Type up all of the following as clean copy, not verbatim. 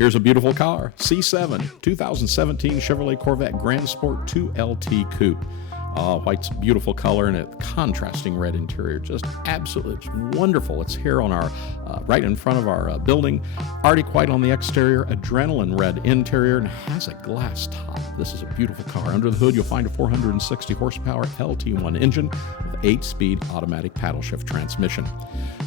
Here's a beautiful car, C7, 2017 Chevrolet Corvette Grand Sport 2LT Coupe. White's a beautiful color and a contrasting red interior. Just absolutely wonderful. It's here on our right in front of our building. Arctic white on the exterior, adrenaline red interior, and has a glass top. This is a beautiful car. Under the hood, you'll find a 460 horsepower LT1 engine with 8-speed automatic paddle shift transmission.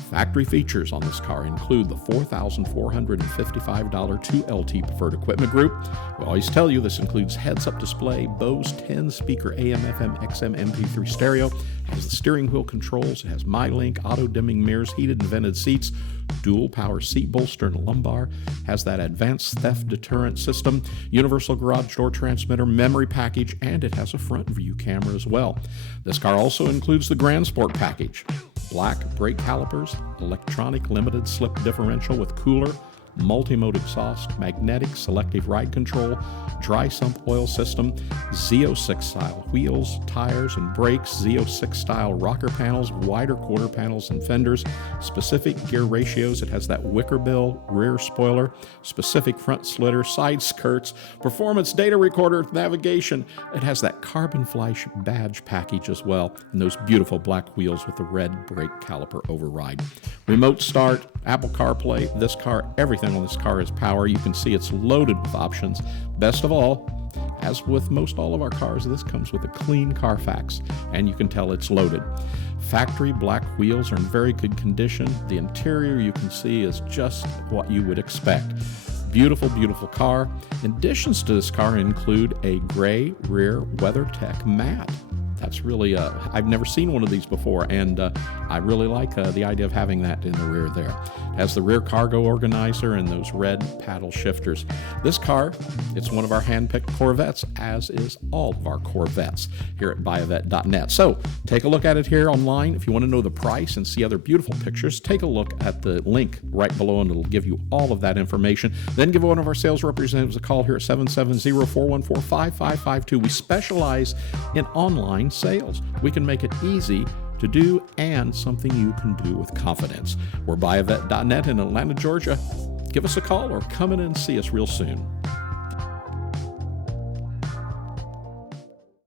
Factory features on this car include the $4,455 2LT preferred equipment group. We always tell you this includes heads-up display, Bose 10-speaker AM, FM, XM, MP3 stereo, has the steering wheel controls, it has MyLink, auto-dimming mirrors, heated and vented seats, dual power seat bolster and lumbar, has that advanced theft deterrent system, universal garage door transmitter, memory package, and it has a front view camera as well. This car also includes the Grand Sport package. Black brake calipers, electronic limited slip differential with cooler, multi-mode exhaust, magnetic selective ride control, dry sump oil system, Z06 style wheels, tires and brakes, Z06 style rocker panels, wider quarter panels and fenders, specific gear ratios. It has that wicker bill rear spoiler, specific front slitter, side skirts, performance data recorder, navigation. It has that carbon flash badge package as well, and those beautiful black wheels with the red brake caliper override. Remote start, Apple CarPlay. This car, everything on this car is power. You can see it's loaded with options. Best of all, as with most all of our cars, this comes with a clean Carfax, and you can tell it's loaded. Factory black wheels are in very good condition. The interior, you can see, is just what you would expect. Beautiful, beautiful car. Additions to this car include a gray rear WeatherTech mat. That's really, I've never seen one of these before, and I really like the idea of having that in the rear there. It has the rear cargo organizer and those red paddle shifters. This car, it's one of our hand-picked Corvettes, as is all of our Corvettes here at buyavette.net. So take a look at it here online. If you want to know the price and see other beautiful pictures, take a look at the link right below, and it'll give you all of that information. Then give one of our sales representatives a call here at 770-414-5552. We specialize in online sales. We can make it easy to do and something you can do with confidence. We're buyavette.net in Atlanta, Georgia. Give us a call or come in and see us real soon.